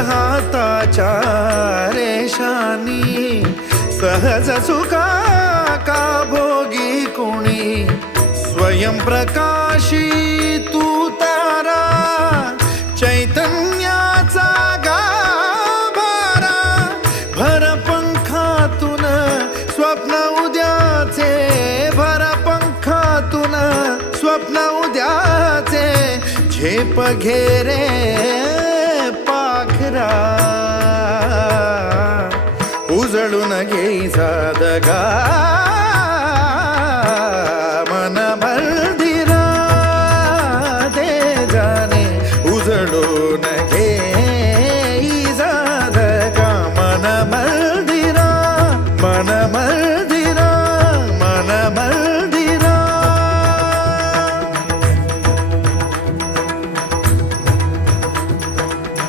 हाताच्या रेषानी. सहज सुखा का भोगी कोणी? स्वयंप्रकाशी तू तारा. चैतन्याचा गाभारा. भर पंखातून स्वप्न उद्याचे. भर पंखातून स्वप्न उद्याचे. झेप घेरे ಮುಸುಳುನಗೆ ಸಾದಗ